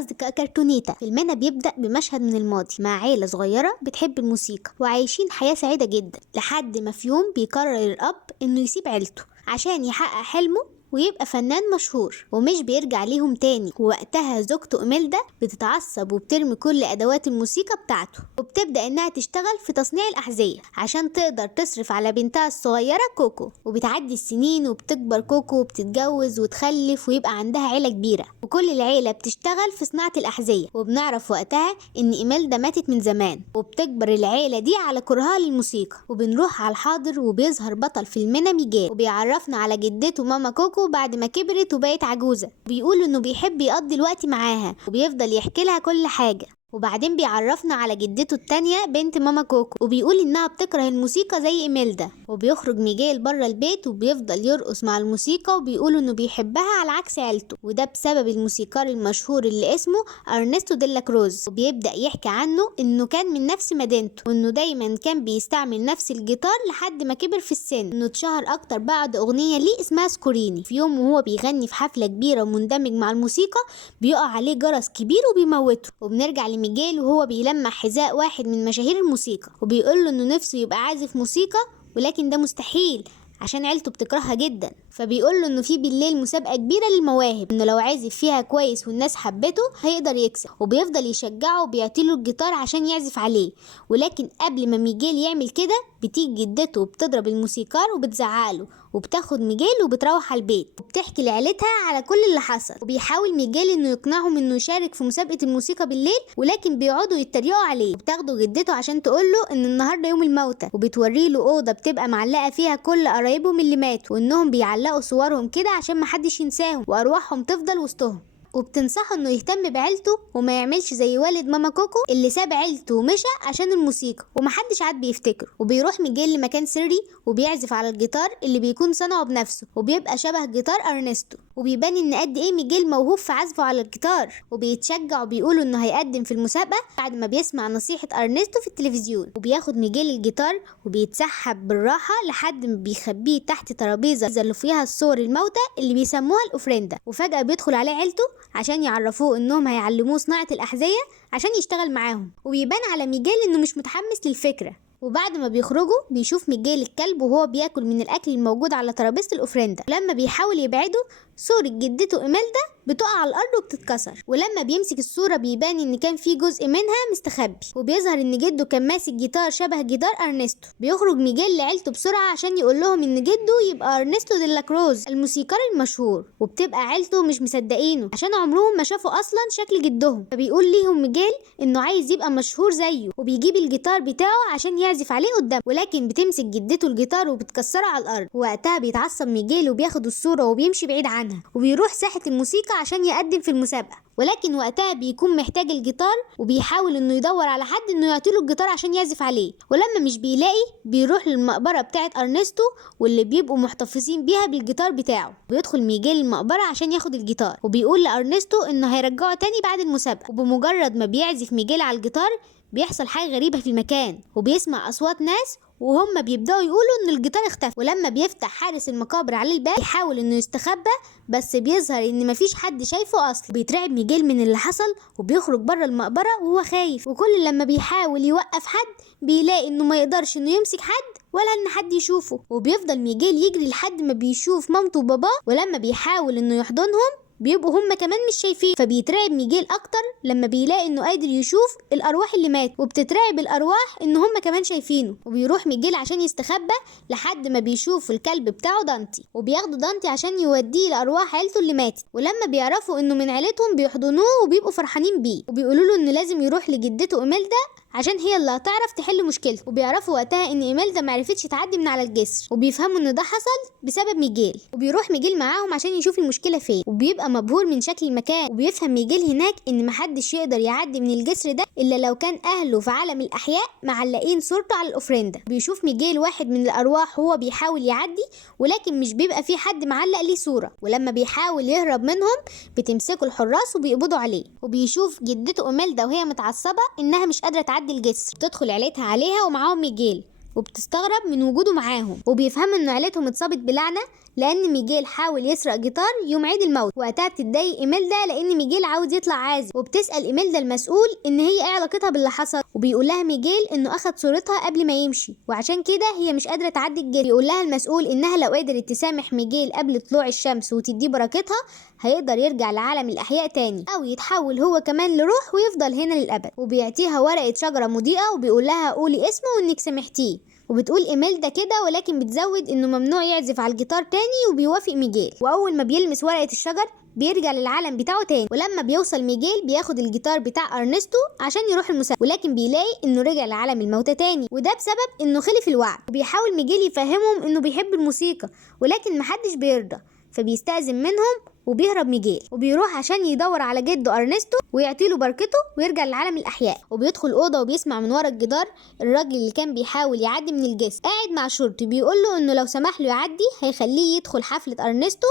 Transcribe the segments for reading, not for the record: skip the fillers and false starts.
أصدقاء كرتونيتا. فيلمنا بيبدأ بمشهد من الماضي مع عيلة صغيرة بتحب الموسيقى وعايشين حياة سعيدة جدا، لحد ما في يوم بيقرر الأب إنه يسيب عيلته عشان يحقق حلمه ويبقى فنان مشهور، ومش بيرجع ليهم تاني. ووقتها زوجته إميلدا بتتعصب وبترمي كل أدوات الموسيقى بتاعته، وبتبدأ إنها تشتغل في تصنيع الأحذية عشان تقدر تصرف على بنتها الصغيرة كوكو. وبتعدي السنين وبتكبر كوكو وبتتجوز وتخلف ويبقى عندها عيلة كبيرة، وكل العيلة بتشتغل في صناعة الأحذية. وبنعرف وقتها إن إميلدا ماتت من زمان، وبتكبر العيلة دي على كرهها للموسيقى. وبنروح على الحاضر وبيظهر بطل فيلمنا ميجال، وبيعرفنا على جدته ماما كوكو بعد ما كبرت وبقت عجوزة. بيقول انه بيحب يقضي الوقت معاها وبيفضل يحكي لها كل حاجة. وبعدين بيعرفنا على جدته التانية بنت ماما كوكو، وبيقول انها بتكره الموسيقى زي إميلدا. وبيخرج ميجيل بره البيت وبيفضل يرقص مع الموسيقى، وبيقول انه بيحبها على عكس عيلته، وده بسبب الموسيقار المشهور اللي اسمه أرنستو ديلا كروز. وبيبدأ يحكي عنه انه كان من نفس مدينته، وانه دايما كان بيستعمل نفس الجيتار لحد ما كبر في السن. انه اتشهر اكتر بعد اغنية ليه اسمها سكوريني. في يوم وهو بيغني في حفلة كبيرة ومندمج مع الموسيقى بيقع عليه جرس كبير وبيموته. وبنرجع ميجيل وهو بيلمع حذاء واحد من مشاهير الموسيقى، وبيقول له انه نفسه يبقى عازف موسيقى، ولكن ده مستحيل عشان عيلته بتكرهها جدا. فبيقول له انه في بالليل مسابقة كبيرة للمواهب، انه لو عازف فيها كويس والناس حبته هيقدر يكسب. وبيفضل يشجعه وبيعطيله الجيتار عشان يعزف عليه. ولكن قبل ما ميجيل يعمل كده بتيجي جدته وبتضرب الموسيقار وبتزعقله، وبتاخد ميجيل وبتروح على البيت وبتحكي لعيلتها على كل اللي حصل. وبيحاول ميجيل انه يقنعهم انه يشارك في مسابقة الموسيقى بالليل، ولكن بيقعدوا يتريقوا عليه. وبتاخده جدته عشان تقول له ان النهارده يوم الموتى، وبتوري له اوضه بتبقى معلقه فيها كل قرايبهم اللي ماتوا، وانهم بيعلقوا صورهم كده عشان محدش ينساهم وارواحهم تفضل وسطهم. وبتنصحه انه يهتم بعيلته وما يعملش زي والد ماما كوكو اللي ساب عيلته ومشى عشان الموسيقى ومحدش عاد بيفتكره. وبيروح ميجيل لمكان سري وبيعزف على الجيتار اللي بيكون صنعه بنفسه، وبيبقى شبه جيتار ارنستو. وبيبان ان قد ايه ميجيل موهوب في عزفه على الجيتار، وبيتشجع وبيقولوا انه هيقدم في المسابقه بعد ما بيسمع نصيحه ارنستو في التلفزيون. وبياخد ميجيل الجيتار وبيتسحب بالراحه لحد ما بيخبيه تحت ترابيزه اللي فيها الصور الموتى اللي بيسموها الأوفريندا. وفجاه بيدخل عليه عيلته عشان يعرفوه انهم هيعلموه صناعة الأحذية عشان يشتغل معاهم. وبيبان على ميجيل انه مش متحمس للفكرة. وبعد ما بيخرجوا بيشوف ميجيل الكلب وهو بياكل من الأكل الموجود على ترابيزة الأوفريندا. لما بيحاول يبعده صورة جدته إميلدا بتقع على الأرض وبتتكسر، ولما بيمسك الصورة بيبان إن كان في جزء منها مستخبي، وبيظهر إن جده كان ماسك جيتار شبه جيتار أرنستو. بيخرج ميجيل لعيلته بسرعة عشان يقول لهم إن جده يبقى أرنستو ديلا كروز الموسيقار المشهور، وبتبقى عيلته مش مصدقينه عشان عمرهم ما شافوا أصلا شكل جدهم. فبيقول ليهم ميجيل إنه عايز يبقى مشهور زيه، وبيجيب الجيتار بتاعه عشان يعزف عليه قدام، ولكن بتمسك جدته الجيتار وبتكسره على الأرض. وقتها بيتعصب ميجيل وبياخد الصورة وبيمشي بعيد عنها، وبيروح ساحة الموسيقى عشان يقدم في المسابقة. ولكن وقتها بيكون محتاج الجيتار، وبيحاول انه يدور على حد انه يعطيله الجيتار عشان يعزف عليه. ولما مش بيلاقي بيروح للمقبرة بتاعت أرنستو واللي بيبقوا محتفظين بيها بالجيتار بتاعه. بيدخل ميجيل المقبرة عشان ياخد الجيتار، وبيقول لأرنستو انه هيرجعه تاني بعد المسابقة. وبمجرد ما بيعزف ميجيل على الجيتار بيحصل حاجة غريبة في المكان، وبيسمع أصوات ناس وهم بيبدأوا يقولوا ان الجيتار اختفى. ولما بيفتح حارس المقابر على الباب بيحاول انه يستخبى، بس بيظهر ان مفيش حد شايفه اصلا. بيترعب ميجيل من اللي حصل وبيخرج بره المقبرة وهو خايف، وكل لما بيحاول يوقف حد بيلاقي انه ما يقدرش انه يمسك حد ولا ان حد يشوفه. وبيفضل ميجيل يجري لحد ما بيشوف مامته وباباه، ولما بيحاول انه يحضنهم بيبقوا هم كمان مش شايفين. فبيترعب ميجيل اكتر لما بيلاقي انه قادر يشوف الارواح اللي مات، وبتترعب الارواح ان هم كمان شايفينه. وبيروح ميجيل عشان يستخبى لحد ما بيشوف الكلب بتاعه دانتي، وبياخدوا دانتي عشان يوديه لارواح عيلته اللي ماتت. ولما بيعرفوا انه من عيلتهم بيحضنوه وبيبقوا فرحانين بيه، وبيقولوا له انه لازم يروح لجدته إميلدا عشان هي اللي هتعرف تحل مشكلته. وبيعرفوا وقتها ان إميلدا معرفتش تعدي من على الجسر، وبيفهموا ان ده حصل بسبب ميجيل. وبيروح ميجيل معاهم عشان يشوف المشكله فين، وبيبقى مبهور من شكل المكان. وبيفهم ميجيل هناك ان محدش يقدر يعدي من الجسر ده الا لو كان اهله في عالم الاحياء معلقين صورته على الأوفريندا. بيشوف ميجيل واحد من الارواح وهو بيحاول يعدي، ولكن مش بيبقى في حد معلق ليه صوره. ولما بيحاول يهرب منهم بتمسكوا الحراس وبيقبضوا عليه. وبيشوف جدته إميلدا وهي متعصبه انها مش قادره تعدي الجسر. بتدخل عيلتها عليها ومعاهم ميجيل وبتستغرب من وجوده معاهم، وبيفهم ان عيلتهم اتصابت بلعنه لان ميجيل حاول يسرق جيتار يوم عيد الموت. وقتها بتتضايق إيميلدا لان ميجيل عاوز يطلع عازف، وبتسأل إيميلدا المسؤول ان هي ايه علاقتها باللي حصل، وبيقول لها ميجيل انه اخد صورتها قبل ما يمشي وعشان كده هي مش قادره تعدي الجري. بيقول لها المسؤول انها لو قدرت تسامح ميجيل قبل طلوع الشمس وتديه بركتها هيقدر يرجع لعالم الأحياء تاني أو يتحول هو كمان لروح ويفضل هنا للأبد. وبيعطيها ورقة شجرة مضيئة وبيقول لها قولي اسمه وإنك سامحتيه. وبتقول إيميلدا كده ولكن بتزود إنه ممنوع يعزف على الجيتار تاني، وبيوافق ميجيل. وأول ما بيلمس ورقة الشجر بيرجع للعالم بتاعه تاني. ولما بيوصل ميجيل بياخد الجيتار بتاع أرنستو عشان يروح المسابقة، ولكن بيلاقي إنه رجع لعالم الموتى تاني، وده بسبب إنه خلف الوعد. وبيحاول ميجيل يفهمهم إنه بيحب الموسيقى ولكن محدش بيرضى، فبيستأذن منهم وبيهرب ميجيل وبيروح عشان يدور على جده أرنستو ويعطيله بركته ويرجع لعالم الأحياء. وبيدخل أوضة وبيسمع من ورا الجدار الراجل اللي كان بيحاول يعدي من الجسر قاعد مع شرطي بيقول له إنه لو سمح له يعدي هيخليه يدخل حفلة أرنستو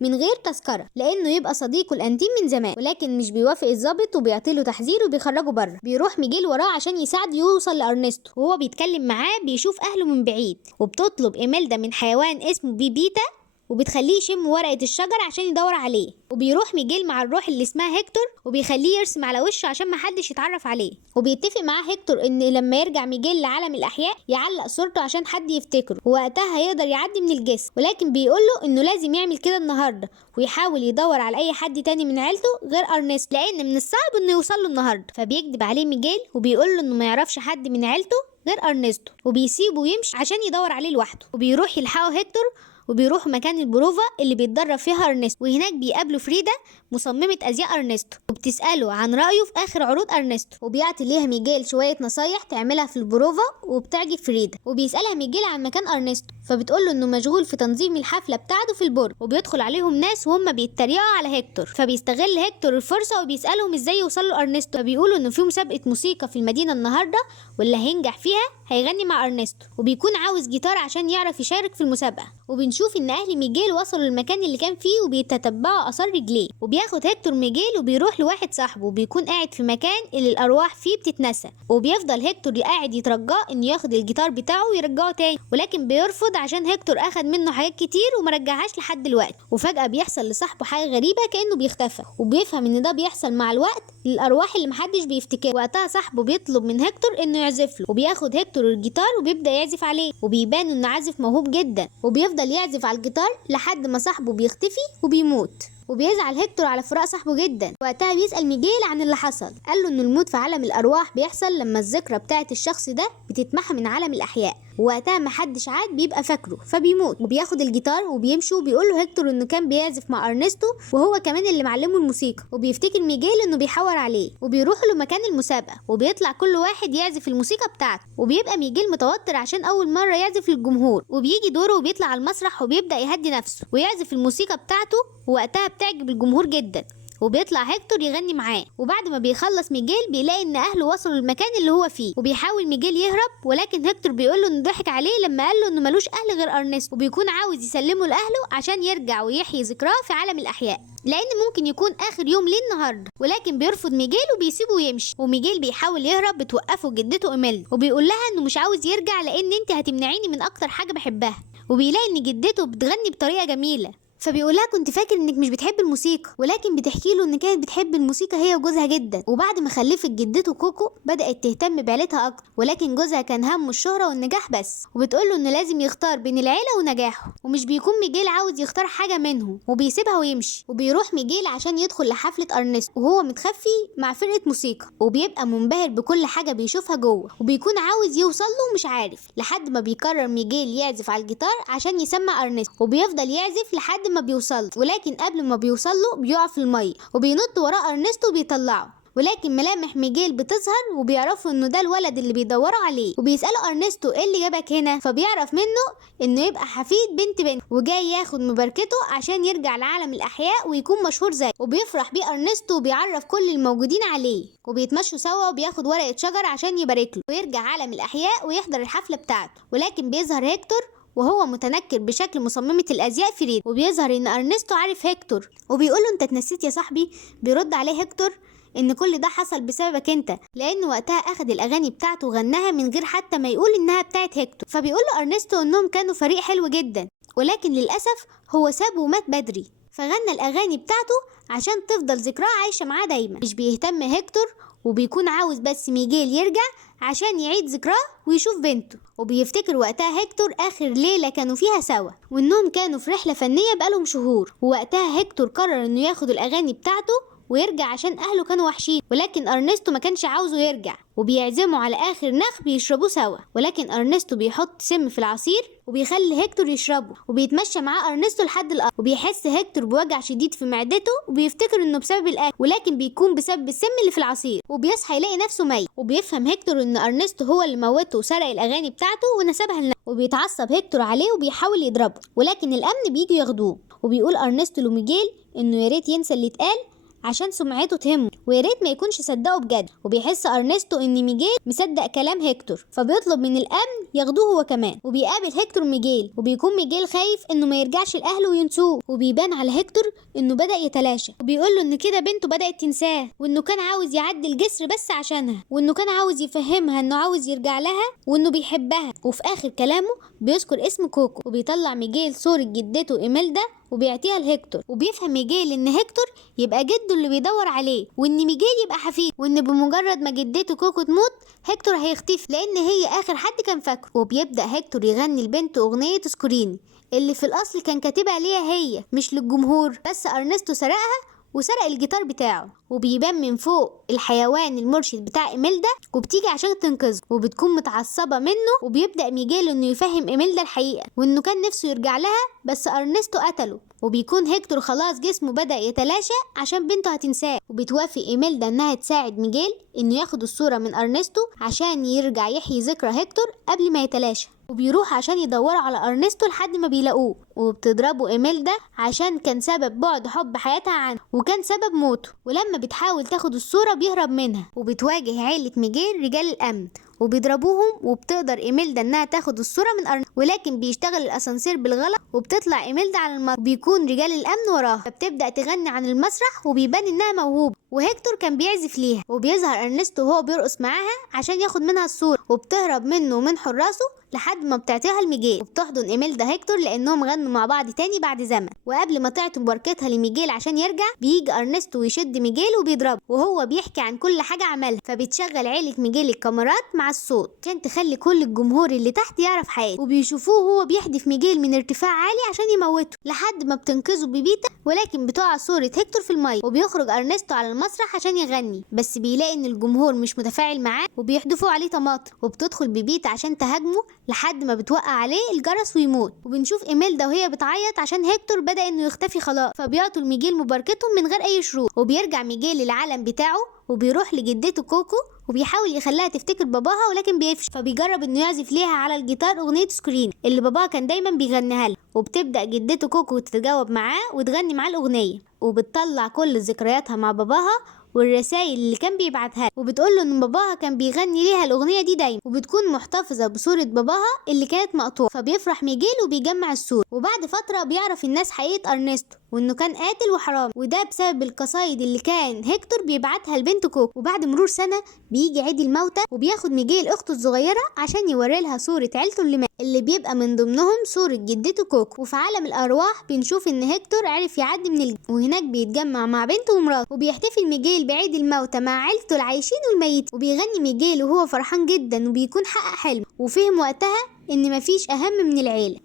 من غير تذكرة لأنه يبقى صديقه الأنتيم من زمان، ولكن مش بيوافق الضابط وبيعطيله تحذير وبيخرجه بره. بيروح ميجيل وراه عشان يساعده يوصل لأرنستو، وهو بيتكلم معاه بيشوف أهله من بعيد. وبتطلب إيميلدا من حيوان اسمه بيبيتا وبتخليه يشم ورقة الشجر عشان يدور عليه. وبيروح ميجيل مع الروح اللي اسمها هيكتور وبيخليه يرسم على وشه عشان محدش يتعرف عليه. وبيتفق معاه هيكتور ان لما يرجع ميجيل لعالم الاحياء يعلق صورته عشان حد يفتكره، ووقتها هيقدر يعدي من الجسر. ولكن بيقوله انه لازم يعمل كده النهارده ويحاول يدور على اي حد تاني من عيلته غير ارنست لان من الصعب انه يوصل له النهارده. فبيكذب عليه ميجيل وبيقوله انه ما يعرفش حد من عيلته غير ارنستو، وبيسيبه ويمشي عشان يدور عليه لوحده. وبيروح يلحقه هيكتور وبيروحوا مكان البروفا اللي بيتدرب فيها ارنستو، وهناك بيقابلوا فريدا مصممة ازياء ارنستو وبتسأله عن رأيه في اخر عروض ارنستو. وبيعطي ليها ميجيل شوية نصايح تعملها في البروفا وبتعجب فريدا. وبيسألها ميجيل عن مكان ارنستو فبتقوله انه مشغول في تنظيم الحفلة بتاعته في البرج. وبيدخل عليهم ناس وهم بيتريقوا على هيكتور، فبيستغل هيكتور الفرصة وبيسألهم ازاي يوصلوا ارنستو. فبيقولوا انه في مسابقة موسيقى في المدينة النهاردة واللي هينجح فيها هيغني مع ارنستو، وبيكون عاوز جيتار عشان يعرف يشارك في المسابقة. وبنشوف ان اهل ميجيل وصلوا للمكان اللي كان فيه وبيتتبعوا اثار رجليه. وبياخد هيكتور ميجيل وبيروح لواحد صاحبه وبيكون قاعد في مكان اللي الارواح فيه بتتنسى، وبيفضل هيكتور قاعد يترجاه انه ياخد الجيتار بتاعه ويرجعه تاني، ولكن بيرفض عشان هيكتور اخد منه حاجات كتير وما رجعهاش لحد دلوقتي. وفجأة بيحصل لصاحبه حاجة غريبة كأنه بيختفى، وبيفهم ان ده بيحصل مع الوقت للارواح اللي محدش بيفتكر. وقتها صاحبه بيطلب من هيكتور انه يعزف له، وبياخد هيكتور الجيتار وبيبدأ يعزف عليه، وبيبان انه عازف موهوب جدا. وبيفضل يعزف على الجيتار لحد ما صاحبه بيختفي وبيموت. وبيزعل هيكتور على فراق صاحبه جدا. وقتها بيسأل ميجيل عن اللي حصل، قال له ان الموت في عالم الارواح بيحصل لما الذكرى بتاعه الشخص ده بتتمحى من عالم الاحياء، ووقتها محدش عاد بيبقى فاكره فبيموت. وبياخد الجيتار وبيمشي وبيقول له هيكتور انه كان بيعزف مع ارنستو وهو كمان اللي معلمه الموسيقى. وبيفتكر ميجيل انه بيحور عليه وبيروحوا له مكان المسابقه وبيطلع كل واحد يعزف الموسيقى بتاعته. وبيبقى ميجيل متوتر عشان اول مره يعزف للجمهور، وبيجي دوره وبيطلع على المسرح وبيبدا يهدي نفسه ويعزف الموسيقى بتاعته، ووقتها بتعجب الجمهور جدا وبيطلع هيكتور يغني معاه. وبعد ما بيخلص ميجيل بيلاقي ان اهله وصلوا للمكان اللي هو فيه، وبيحاول ميجيل يهرب ولكن هيكتور بيقول له انه ضحك عليه لما قال له انه ملوش اهل غير ارنست، وبيكون عاوز يسلمه لاهله عشان يرجع ويحيي ذكراه في عالم الاحياء لان ممكن يكون اخر يوم ليه النهارده. ولكن بيرفض ميجيل وبيسيبه ويمشي. وميجيل بيحاول يهرب بتوقفه جدته ايميلدا وبيقول لها انه مش عاوز يرجع لان انت هتمنعيني من اكتر حاجه بحبها. وبيلاقي ان جدته بتغني بطريقه جميله، فبيقولها كنت فاكر انك مش بتحب الموسيقى، ولكن بتحكي له ان كانت بتحب الموسيقى هي وجوزها جدا. وبعد ما خلفت جدته كوكو بدأت تهتم بعيلتها اكتر، ولكن جوزها كان همه الشهرة والنجاح بس. وبتقول له انه لازم يختار بين العيلة ونجاحه، ومش بيكون ميجيل عاوز يختار حاجة منهم وبيسيبها ويمشي. وبيروح ميجيل عشان يدخل لحفلة ارنست وهو متخفي مع فرقة موسيقى، وبيبقى منبهر بكل حاجة بيشوفها جوه، وبيكون عاوز يوصل له ومش عارف، لحد ما بيقرر ميجيل يعزف على الجيتار عشان يسمع ارنست. وبيفضل يعزف لحد ما بيوصل، ولكن قبل ما بيوصل له بيقع في الميه وبينط وراه ارنستو وبيطلعه. ولكن ملامح ميجيل بتظهر وبيعرفوا انه ده الولد اللي بيدوروا عليه، وبيسالوا ارنستو ايه اللي جابك هنا، فبيعرف منه انه يبقى حفيد بنت وجاي ياخد مباركته عشان يرجع لعالم الاحياء ويكون مشهور زيه. وبيفرح بيه ارنستو وبيعرف كل الموجودين عليه، وبيتمشوا سوا وبياخد ورقه شجر عشان يبارك له ويرجع عالم الاحياء ويحضر الحفله بتاعته. ولكن بيظهر هيكتور وهو متنكر بشكل مصممة الازياء فريد، وبيظهر ان ارنستو عارف هيكتور وبيقول له انت اتنسيت يا صاحبي. بيرد عليه هيكتور ان كل ده حصل بسببك انت، لان وقتها اخد الاغاني بتاعته وغناها من غير حتى ما يقول انها بتاعت هيكتور. فبيقول له ارنستو انهم كانوا فريق حلو جدا، ولكن للاسف هو سابه ومات بدري، فغنى الاغاني بتاعته عشان تفضل ذكراه عايشه معاه دايما. مش بيهتم هيكتور، وبيكون عاوز بس ميجيل يرجع عشان يعيد ذكراه ويشوف بنته. وبيفتكر وقتها هيكتور اخر ليله كانوا فيها سوا، وانهم كانوا في رحله فنيه بقالهم شهور. ووقتها هيكتور قرر انه ياخد الاغاني بتاعته ويرجع عشان اهله كانوا وحشين، ولكن ارنستو ما كانش عاوزه يرجع، وبيعزموا على اخر نخ بيشربوه سوا. ولكن ارنستو بيحط سم في العصير وبيخلي هيكتور يشربه، وبيتمشى معاه ارنستو لحد الارض. وبيحس هيكتور بوجع شديد في معدته، وبيفتكر انه بسبب الاكل، ولكن بيكون بسبب السم اللي في العصير. وبيصحى يلاقي نفسه ميت، وبيفهم هيكتور ان ارنستو هو اللي موته وسرق الاغاني بتاعته ونسبها لنفسه. وبيتعصب هيكتور عليه وبيحاول يضربه، ولكن الامن بيجوا ياخدوه. وبيقول ارنستو لميجيل انه يا ريت ينسى اللي اتقال عشان سمعته تهمه، ويا ريت ما يكونش صدقه بجد. وبيحس ارنستو ان ميجيل مصدق كلام هيكتور، فبيطلب من الامن ياخدوه هو كمان. وبيقابل هيكتور ميجيل، وبيكون ميجيل خايف انه ما يرجعش لاهله وينسوه. وبيبان على هيكتور انه بدا يتلاشى، وبيقول له ان كده بنته بدات تنساه، وانه كان عاوز يعدي الجسر بس عشانها، وانه كان عاوز يفهمها انه عاوز يرجع لها وانه بيحبها. وفي اخر كلامه بيذكر اسم كوكو، وبيطلع ميجيل صورة جدته إيميلدا وبيعطيها لهيكتور. وبيفهم ميجيل ان هيكتور يبقى جده اللي بيدور عليه، وان ميجيل يبقى حفيد، وان بمجرد ما جدته كوكو تموت هيكتور هيختفي، لان هي اخر حد كان فاكره. وبيبدأ هيكتور يغني لبنته اغنية سكوريني اللي في الاصل كان كاتبها ليها هي مش للجمهور، بس ارنستو سرقها وسرق الجيتار بتاعه. وبيبان من فوق الحيوان المرشد بتاع إيميلدا، وبتيجي عشان تنقذه، وبتكون متعصبة منه. وبيبدأ ميجيل انه يفهم إيميلدا الحقيقة، وانه كان نفسه يرجع لها بس ارنستو قتله. وبيكون هيكتور خلاص جسمه بدأ يتلاشى عشان بنته هتنساه. وبتوافق إيميلدا انها تساعد ميجيل انه ياخد الصورة من ارنستو عشان يرجع يحيي ذكرى هيكتور قبل ما يتلاشى. وبيروح عشان يدوروا على ارنستو لحد ما بيلاقوه، وبتضربه إيميلدا عشان كان سبب بعد حب حياتها عنه، وكان سبب موته. ولما بتحاول تاخد الصورة بيهرب منها، وبتواجه عيلة ميجيل رجال الأمن وبيضربوهم. وبتقدر إيميلدا انها تاخد الصورة من ارنستو، ولكن بيشتغل الاسانسير بالغلط وبتطلع إيميلدا على المسرح، وبيكون رجال الامن وراها. فبتبدأ تغني عن المسرح وبيبان انها موهوبة، وهيكتور كان بيعزف ليها. وبيظهر ارنستو وهو بيرقص معاها عشان ياخد منها الصورة، وبتهرب منه ومن حراسه لحد ما بتعطيها لميجيل. وبتحضن إيميلدا هيكتور لانهم غنوا مع بعض تاني بعد زمن. وقبل ما تعطي مباركتها لميجيل عشان يرجع، بيجي ارنستو ويشد ميجيل وبيضربه، وهو بيحكي عن كل حاجة عملها. فبتشغل عيلة ميجيل الكاميرات مع الصوت عشان تخلي كل الجمهور اللي تحت يعرف حياته. وبيشوفوه وهو بيحدف ميجيل من ارتفاع عالي عشان يموته، لحد ما بتنقذه ببيتا، ولكن بتقع صورة هيكتور في المية. وبيخرج ارنستو على المسرح عشان يغني، بس بيلاقي ان الجمهور مش متفاعل معاه وبيحدفوا عليه طماطم. وبتدخل ببيتا عشان تهاجمه لحد ما بتوقع عليه الجرس ويموت. وبنشوف إيميلدا وهي بتعيط عشان هيكتور بدأ انه يختفي خلاص، فبيعطوا لميجيل مباركتهم من غير اي شروط. وبيرجع ميجيل للعالم بتاعه، وبيروح لجدته كوكو وبيحاول يخليها تفتكر باباها، ولكن بيفشل. فبيجرب انه يعزف ليها على الجيتار اغنية سكرين اللي باباها كان دايما بيغنيها لها. وبتبدأ جدته كوكو تتجاوب معاه وتغني معاه الأغنية، وبتطلع كل ذكرياتها مع باباها والرسائل اللي كان بيبعتها له. وبتقول له ان باباها كان بيغني ليها الاغنيه دي دايما، وبتكون محتفظه بصوره باباها اللي كانت مقطوعه. فبيفرح ميجيل وبيجمع الصوره. وبعد فتره بيعرف الناس حقيقه ارنستو، وانه كان قاتل وحرامي، وده بسبب القصايد اللي كان هيكتور بيبعتها لبنت كوكو. وبعد مرور سنه بيجي عيد الموتى، وبياخد ميجيل اخته الصغيره عشان يوري لها صوره عيلته اللي مات، اللي بيبقى من ضمنهم صوره جدته كوكو. وفي عالم الارواح بنشوف ان هيكتور عرف يعدي من وهناك بيتجمع مع بنته ومراته. وبيحتفل ميجيل بعيد الموتى مع عيلته العايشين والميتين، وبيغني ميجيل وهو فرحان جدا، وبيكون حقق حلم وفهم وقتها ان مفيش اهم من العيله.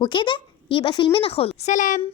وكده يبقى فيلمنا خلص. سلام.